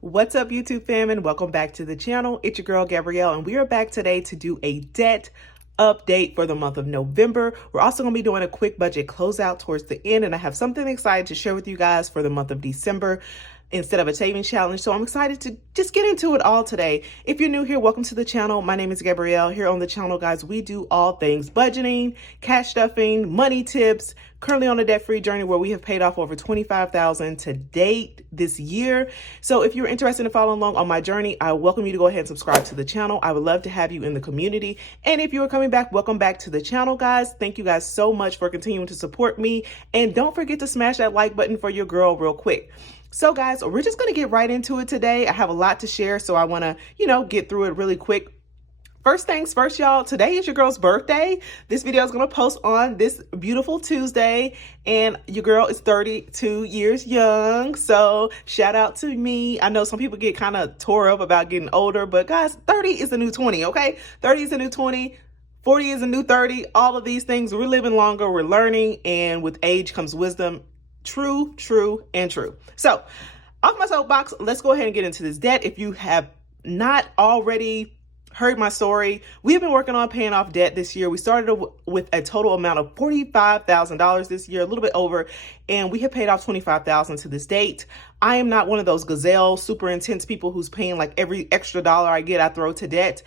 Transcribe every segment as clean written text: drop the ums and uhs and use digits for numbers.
What's up, YouTube fam, and welcome back to the channel. It's your girl Gabrielle, and we are back today to do a debt update for the month of November. We're also going to be doing a quick budget closeout towards the end, and I have something exciting to share with you guys for the month of December instead of a savings challenge. So I'm excited to just get into it all today. If you're new here, welcome to the channel. My name is Gabrielle. Here on the channel, guys, we do all things budgeting, cash stuffing, money tips. Currently on a debt-free journey where we have paid off over $25,000 to date this year. So if you're interested in following along on my journey, I welcome you to go ahead and subscribe to the channel. I would love to have you in the community. And if you are coming back, welcome back to the channel, guys. Thank you guys so much for continuing to support me. And don't forget to smash that like button for your girl real quick. So guys, we're just going to get right into it today. I have a lot to share, so I want to, get through it really quick. First things first, y'all, today is your girl's birthday. This video is going to post on this beautiful Tuesday, and your girl is 32 years young. So shout out to me. I know some people get kind of tore up about getting older, but guys, 30 is the new 20, okay? 30 is the new 20. 40 is a new 30. All of these things, we're living longer, we're learning, and with age comes wisdom. True, true, and true. So off my soapbox, let's go ahead and get into this debt. If you have not already heard my story, we have been working on paying off debt this year. We started with a total amount of $45,000 this year, a little bit over, and we have paid off $25,000 to this date. I am not one of those gazelle, super intense people who's paying like every extra dollar I get, I throw to debt.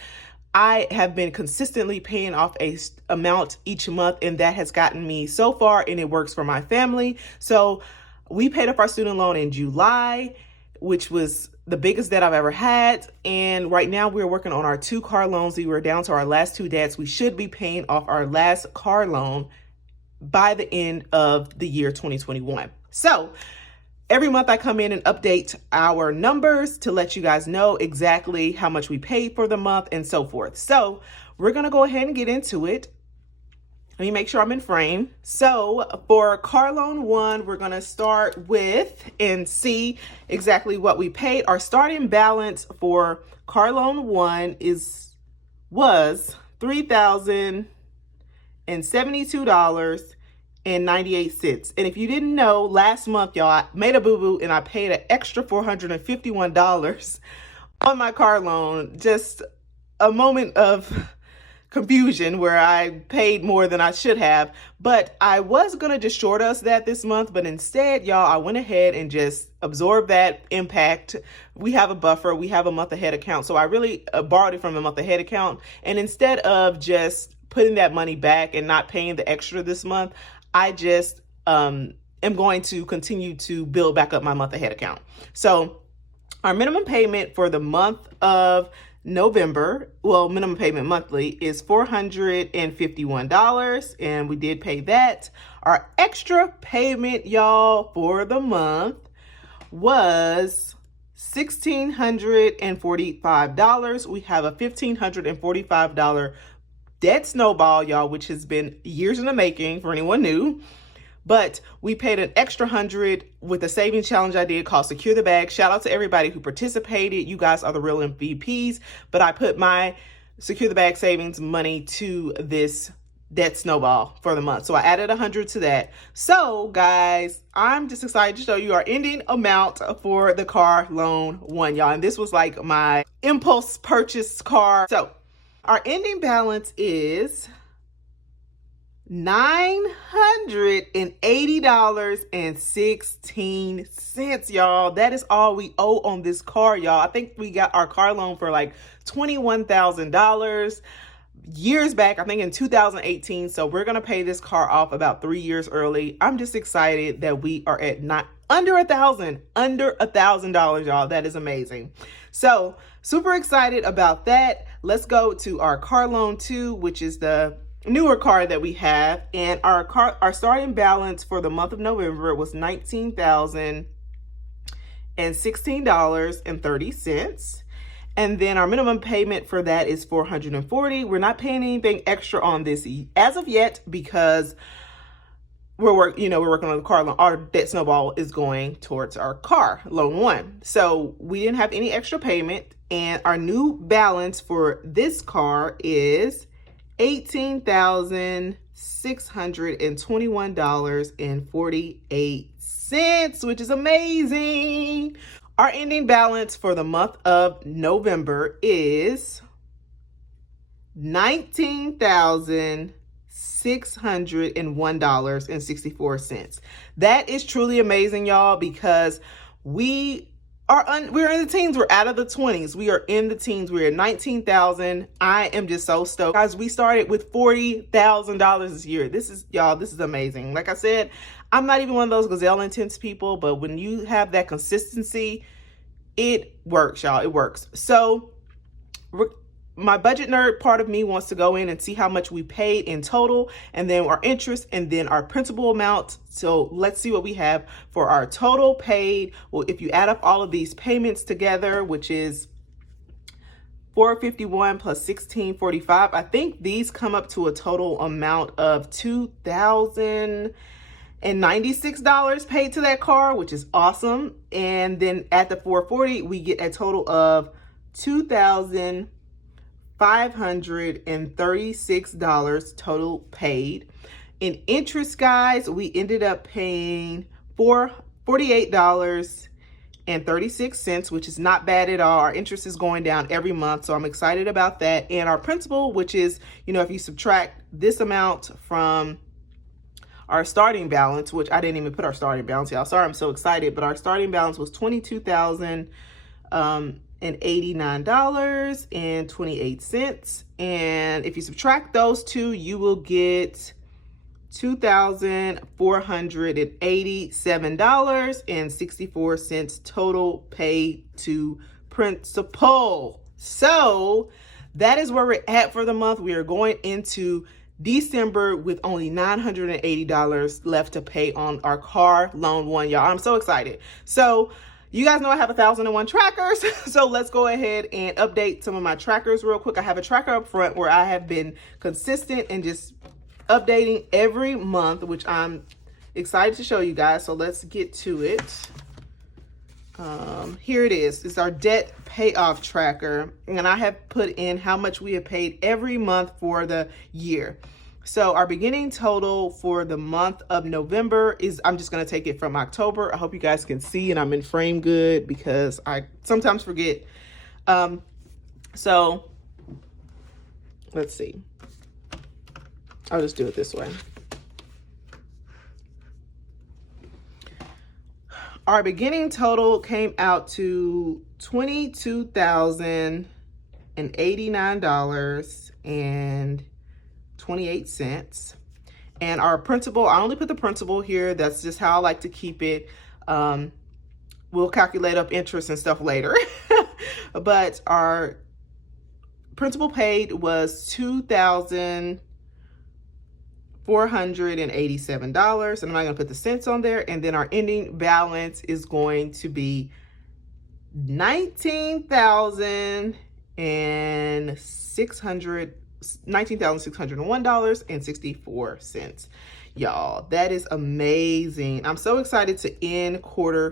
I have been consistently paying off a amount each month, and that has gotten me so far, and it works for my family. So we paid off our student loan in July, which was the biggest debt I've ever had. And right now we're working on our 2 car loans. We were down to our last 2 debts. We should be paying off our last car loan by the end of the year 2021. So every month I come in and update our numbers to let you guys know exactly how much we paid for the month and so forth. So we're going to go ahead and get into it. Let me make sure I'm in frame. So for car loan 1, we're going to start with and see exactly what we paid. Our starting balance for car loan 1 was $3,072.98. And if you didn't know, last month, y'all, I made a boo-boo and I paid an extra $451 on my car loan. Just a moment of confusion where I paid more than I should have, but I was gonna just short us that this month, but instead, y'all, I went ahead and just absorbed that impact. We have a buffer, we have a month ahead account, so I really borrowed it from the month ahead account, and instead of just putting that money back and not paying the extra this month, I just am going to continue to build back up my month ahead account. So our minimum payment for the month of November, well, minimum payment monthly is $451, and we did pay that. Our extra payment, y'all, for the month was $1,645. We have a $1,545 debt snowball, y'all, which has been years in the making for anyone new. But we paid an extra $100 with a savings challenge I did called Secure the Bag. Shout out to everybody who participated. You guys are the real MVPs. But I put my Secure the Bag savings money to this debt snowball for the month. So I added $100 to that. So guys, I'm just excited to show you our ending amount for the car loan 1, y'all. And this was like my impulse purchase car. So our ending balance is $980.16, y'all. That is all we owe on this car, y'all. I think we got our car loan for like $21,000 years back, I think in 2018. So we're going to pay this car off about 3 years early. I'm just excited that we are at under $1,000, y'all. That is amazing. So super excited about that. Let's go to our car loan 2, which is the newer car that we have, and our starting balance for the month of November was $19,016.30, and then our minimum payment for that is $440. We're not paying anything extra on this as of yet because we're working on the car loan. Our debt snowball is going towards our car loan 1, so we didn't have any extra payment, and our new balance for this car is $18,621.48, which is amazing. Our ending balance for the month of November is $19,601.64. That is truly amazing, y'all, because we're in the teens. We're out of the 20s. We are in the teens. We're at 19,000. I am just so stoked. Guys, we started with $40,000 this year. This is amazing. Like I said, I'm not even one of those gazelle intense people, but when you have that consistency, it works, y'all. It works. So my budget nerd part of me wants to go in and see how much we paid in total, and then our interest, and then our principal amount. So let's see what we have for our total paid. Well, if you add up all of these payments together, which is $451 plus $1,645, I think these come up to a total amount of $2,096 paid to that car, which is awesome. And then at the $440, we get a total of $2,536 total paid. In interest, guys, we ended up paying $48.36, which is not bad at all. Our interest is going down every month, so I'm excited about that. And our principal, which is, if you subtract this amount from our starting balance, which I didn't even put our starting balance, y'all. Sorry, I'm so excited, but our starting balance was $22,089.28. And if you subtract those two, you will get $2,487.64 total paid to principal. So that is where we're at for the month. We are going into December with only $980 left to pay on our car loan one, y'all. I'm so excited. So you guys know I have 1,001 trackers. So let's go ahead and update some of my trackers real quick. I have a tracker up front where I have been consistent and just updating every month, which I'm excited to show you guys. So let's get to it. Here it is. It's our debt payoff tracker, and I have put in how much we have paid every month for the year. So our beginning total for the month of November is, I'm just going to take it from October. I hope you guys can see, and I'm in frame good because I sometimes forget. So let's see. I'll just do it this way. Our beginning total came out to $22,089.28. And our principal, I only put the principal here. That's just how I like to keep it. We'll calculate up interest and stuff later. But our principal paid was $2,487, and I'm not going to put the cents on there. And then our ending balance is going to be $19,601.64. Y'all, that is amazing. I'm so excited to end quarter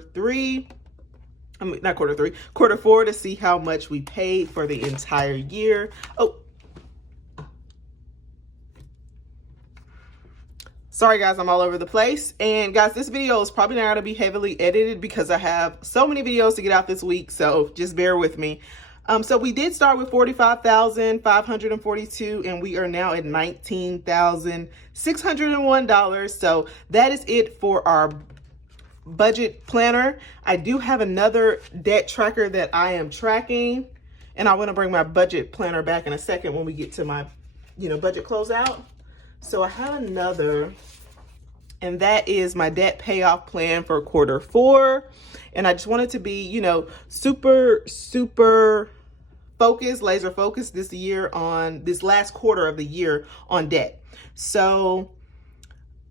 four, to see how much we paid for the entire year. Oh, sorry guys, I'm all over the place. And guys, this video is probably not going to be heavily edited because I have so many videos to get out this week. So just bear with me. So we did start with $45,542, and we are now at $19,601. So that is it for our budget planner. I do have another debt tracker that I am tracking, and I want to bring my budget planner back in a second when we get to my, budget closeout. So I have another, and that is my debt payoff plan for quarter four. And I just wanted to be, super focused, laser focused this year on this last quarter of the year on debt. So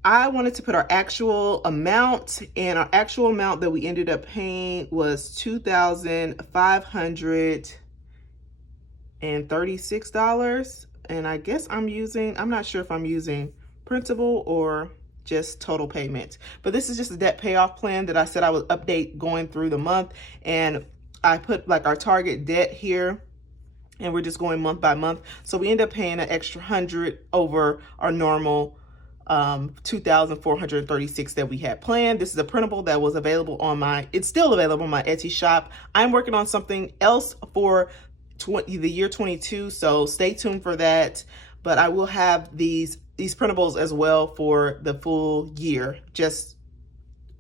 I wanted to put our actual amount, and our actual amount that we ended up paying was $2,536. And I guess I'm not sure if I'm using principal or just total payment. But this is just a debt payoff plan that I said I would update going through the month. And I put like our target debt here, and we're just going month by month. So we end up paying an extra $100 over our normal 2,436 that we had planned. This is a printable that was available on it's still available on my Etsy shop. I'm working on something else for the year 22, so stay tuned for that. But I will have these printables as well for the full year. Just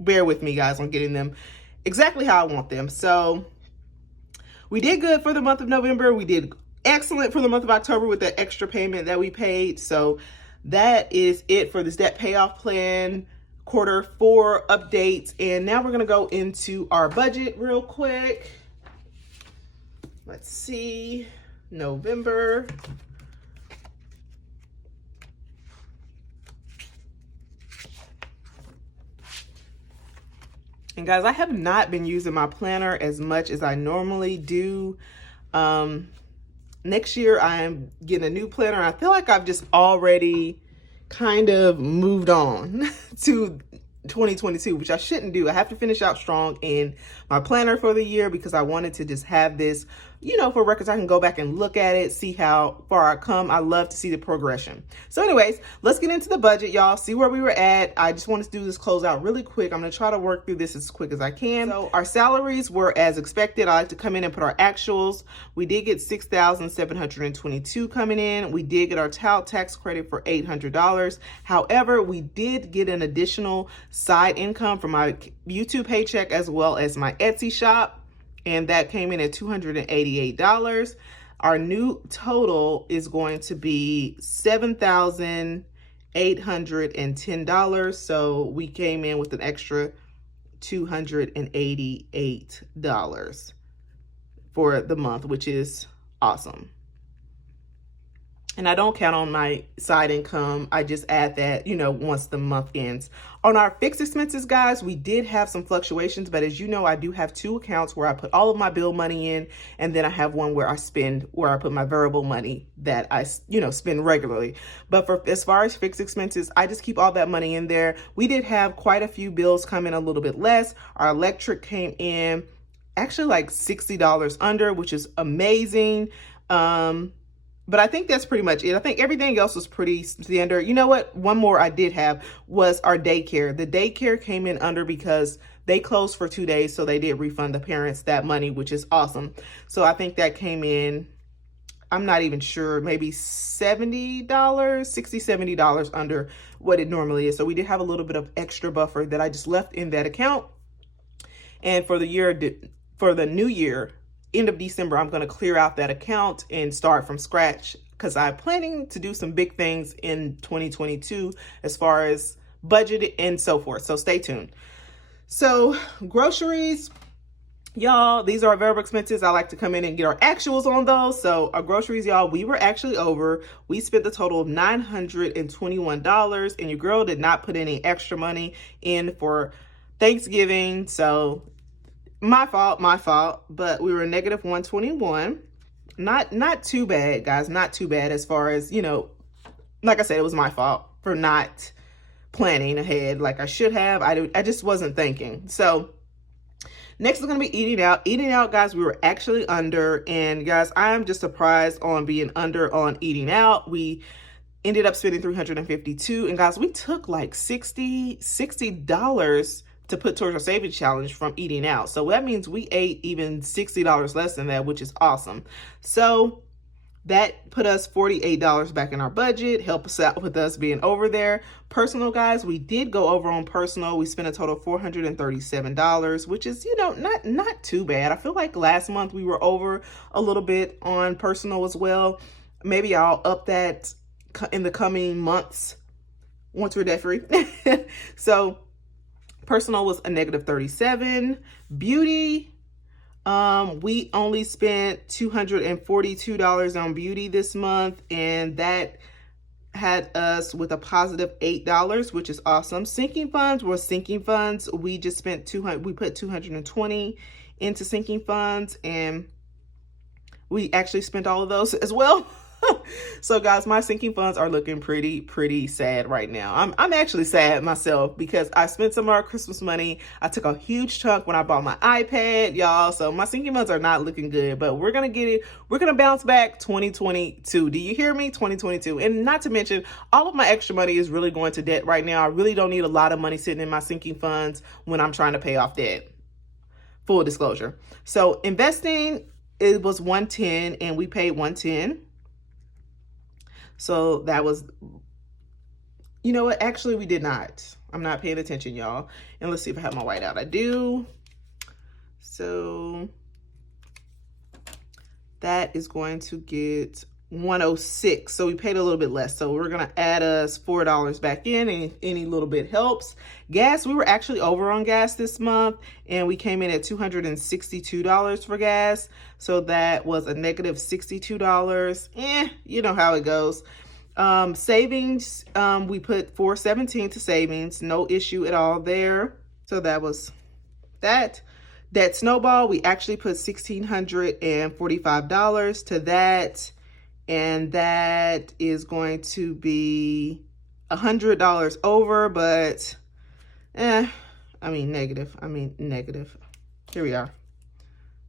bear with me, guys, on getting them exactly how I want them. So we did good for the month of November. We did excellent for the month of October with the extra payment that we paid. So that is it for this debt payoff plan Q4 updates. And now we're going to go into our budget real quick. Let's see, November. And guys, I have not been using my planner as much as I normally do. Next year, I am getting a new planner. I feel like I've just already kind of moved on to 2022, which I shouldn't do. I have to finish out strong in my planner for the year because I wanted to just have this, for records. I can go back and look at it, see how far I come. I love to see the progression. So anyways, let's get into the budget, y'all. See where we were at. I just wanted to do this closeout really quick. I'm going to try to work through this as quick as I can. So our salaries were as expected. I like to come in and put our actuals. We did get $6,722 coming in. We did get our child tax credit for $800. However, we did get an additional side income from my YouTube paycheck as well as my Etsy shop, and that came in at $288. Our new total is going to be $7,810. So we came in with an extra $288 for the month, which is awesome. And I don't count on my side income. I just add that, once the month ends. On our fixed expenses, guys, we did have some fluctuations, but as you know, I do have two accounts where I put all of my bill money in, and then I have one where I put my variable money that I, spend regularly. But as far as fixed expenses, I just keep all that money in there. We did have quite a few bills come in a little bit less. Our electric came in actually like $60 under, which is amazing. But I think that's pretty much it. I think everything else was pretty standard. You know what? One more I did have was our daycare. The daycare came in under because they closed for 2 days, so they did refund the parents that money, which is awesome. So I think that came in, I'm not even sure, maybe $60, $70 under what it normally is. So we did have a little bit of extra buffer that I just left in that account. And for the new year, end of December, I'm going to clear out that account and start from scratch because I'm planning to do some big things in 2022 as far as budget and so forth. So stay tuned. So groceries, y'all, these are our variable expenses. I like to come in and get our actuals on those. So our groceries, y'all, we were actually over. We spent a total of $921, and your girl did not put any extra money in for Thanksgiving. So my fault, but we were negative 121. Not too bad, guys. Not too bad as far as, like I said, it was my fault for not planning ahead like I should have. I just wasn't thinking. So next is going to be eating out. Eating out, guys, we were actually under. And guys, I'm just surprised on being under on eating out. We ended up spending $352. And guys, we took like $60 to put towards our savings challenge from eating out. So that means we ate even $60 less than that, which is awesome. So that put us $48 back in our budget, help us out with us being over there. Personal, guys, we did go over on personal. We spent a total of $437, which is, not too bad. I feel like last month we were over a little bit on personal as well. Maybe I'll up that in the coming months once we're debt free. So personal was a negative 37. Beauty, we only spent $242 on beauty this month, and that had us with a positive $8, which is awesome. Sinking funds were sinking funds. We just spent we put $220 into sinking funds, and we actually spent all of those as well. So guys, my sinking funds are looking pretty sad right now. I'm actually sad myself because I spent some of our Christmas money. I took a huge chunk when I bought my iPad, y'all. So my sinking funds are not looking good, but we're gonna get it. We're gonna bounce back 2022. Do you hear me? 2022. And not to mention, all of my extra money is really going to debt right now. I really don't need a lot of money sitting in my sinking funds when I'm trying to pay off debt. Full disclosure. So investing, it was 110 and we paid 110. So that was, you know what? Actually, we did not. I'm not paying attention, y'all. And let's see if I have my white out. I do. So that is going to get 106. So we paid a little bit less. So we're going to add us $4 back in, and any little bit helps. Gas, we were actually over on gas this month, and we came in at $262 for gas. So that was a negative $62. You know how it goes. Savings, we put $417 to savings. No issue at all there. So that was that. That Snowball, we actually put $1,645 to that. And that is going to be $100 over, but negative. Here we are.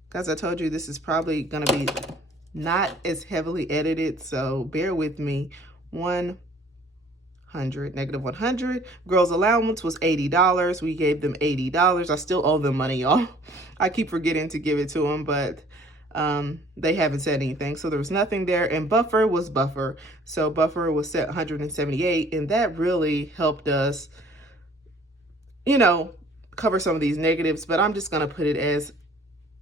Guys, I told you this is probably going to be not as heavily edited, so bear with me. Negative 100. Girls' allowance was $80. We gave them $80. I still owe them money, y'all. I keep forgetting to give it to them, but they haven't said anything, so there was nothing there. And buffer was buffer, so buffer was set 178, and that really helped us, cover some of these negatives. But I'm just going to put it as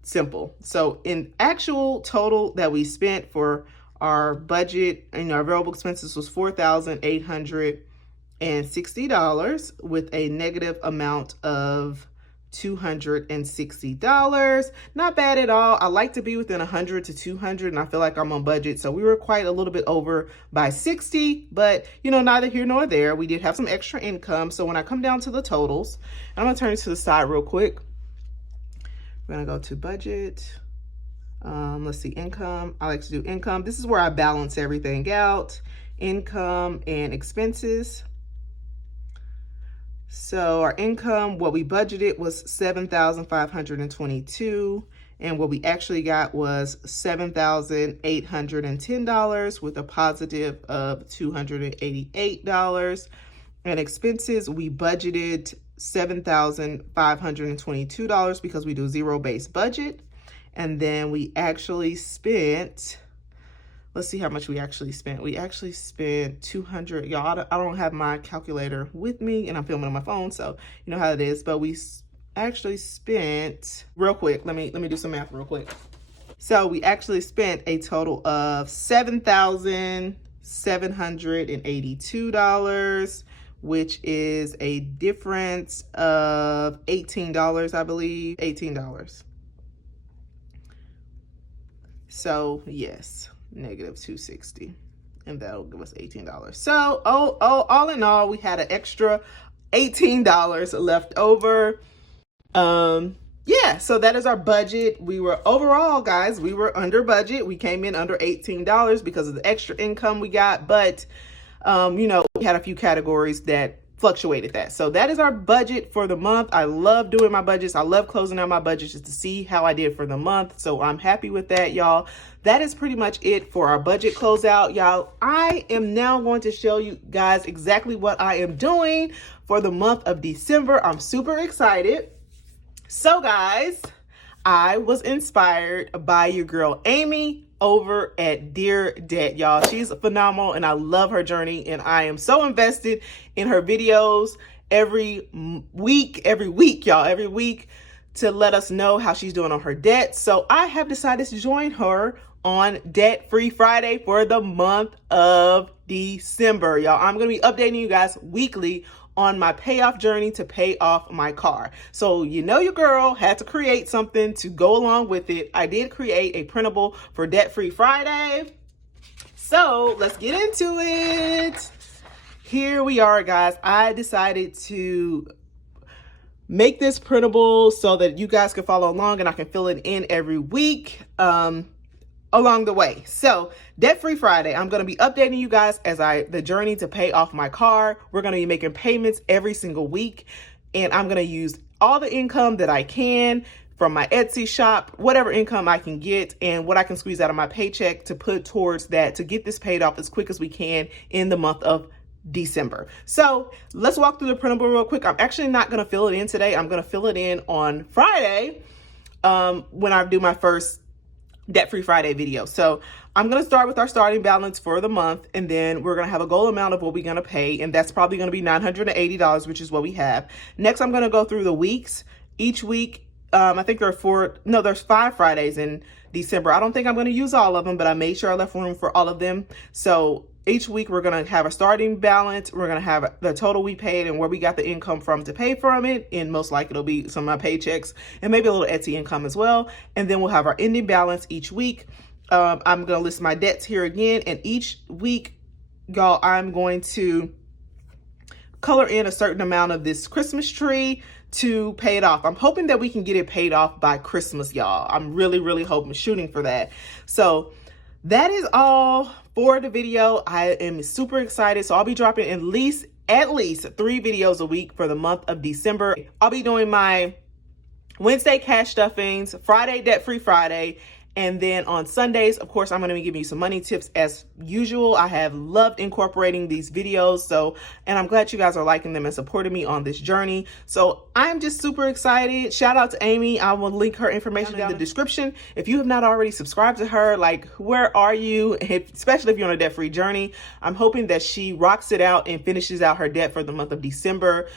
simple. So in actual total that we spent for our budget and our variable expenses was $4,860 with a negative amount of $260. Not bad at all. I like to be within 100 to 200, and I feel like I'm on budget. So we were quite a little bit over by 60, but neither here nor there. We did have some extra income. So when I come down to the totals, and I'm gonna turn it to the side real quick. We're gonna go to budget. Let's see, income. I like to do income. This is where I balance everything out. Income and expenses. So our income, what we budgeted was $7,522, and what we actually got was $7,810 with a positive of $288. And expenses, we budgeted $7,522 because we do zero-based budget. And then we actually spent, let's see how much we actually spent. We actually spent $200. Y'all, I don't have my calculator with me, and I'm filming on my phone, so you know how it is. But we actually spent, real quick, let me do some math real quick. So we actually spent a total of $7,782, which is a difference of $18, I believe, $18. So yes, negative 260, and that'll give us $18. So all in all, we had an extra $18 left over. Yeah, so that is our budget. We were overall, guys, we were under budget. We came in under $18 because of the extra income we got, but we had a few categories that fluctuated that. So that is our budget for the month. I love doing my budgets. I love closing out my budgets just to see how I did for the month. So I'm happy with that, y'all. That is pretty much it for our budget closeout, y'all. I am now going to show you guys exactly what I am doing for the month of December. I'm super excited. So guys, I was inspired by your girl Amy over at Dear Debt, y'all. She's phenomenal, and I love her journey, and I am so invested in her videos every week, y'all, every week, to let us know how she's doing on her debt. So I have decided to join her on Debt Free Friday for the month of December, y'all. I'm going to be updating you guys weekly on my payoff journey to pay off my car. So your girl had to create something to go along with it. I did create a printable for Debt Free Friday. So let's get into it. Here we are, guys. I decided to make this printable so that you guys can follow along and I can fill it in every week. along the way. So Debt-Free Friday, I'm going to be updating you guys as the journey to pay off my car. We're going to be making payments every single week, and I'm going to use all the income that I can from my Etsy shop, whatever income I can get and what I can squeeze out of my paycheck to put towards that, to get this paid off as quick as we can in the month of December. So let's walk through the printable real quick. I'm actually not going to fill it in today. I'm going to fill it in on Friday when I do my first Debt-Free Friday video. So I'm going to start with our starting balance for the month, and then we're going to have a goal amount of what we're going to pay, and that's probably going to be $980, which is what we have. Next, I'm going to go through the weeks. Each week, I think there's 5 Fridays in December. I don't think I'm going to use all of them, but I made sure I left room for all of them. So each week we're going to have a starting balance. We're going to have the total we paid and where we got the income from to pay from it. And most likely it'll be some of my paychecks and maybe a little Etsy income as well. And then we'll have our ending balance each week. I'm going to list my debts here again. And each week, y'all, I'm going to color in a certain amount of this Christmas tree to pay it off. I'm hoping that we can get it paid off by Christmas, y'all. I'm really hoping, shooting for that. So that is all for the video. I am super excited. So I'll be dropping at least 3 videos a week for the month of December. I'll be doing my Wednesday cash stuffings, Friday Debt-Free Friday, and then on Sundays, of course, I'm going to be giving you some money tips as usual. I have loved incorporating these videos. And I'm glad you guys are liking them and supporting me on this journey. So I'm just super excited. Shout out to Amy. I will link her information in the description. If you have not already subscribed to her, like, where are you? Especially if you're on a debt-free journey. I'm hoping that she rocks it out and finishes out her debt for the month of December.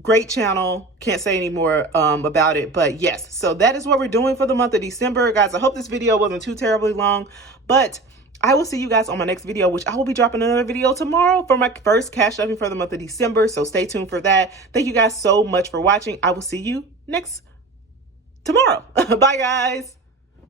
Great channel. Can't say any more about it, but yes. So that is what we're doing for the month of December. Guys, I hope this video wasn't too terribly long, but I will see you guys on my next video, which I will be dropping another video tomorrow for my first cash stuffing for the month of December. So stay tuned for that. Thank you guys so much for watching. I will see you tomorrow. Bye, guys.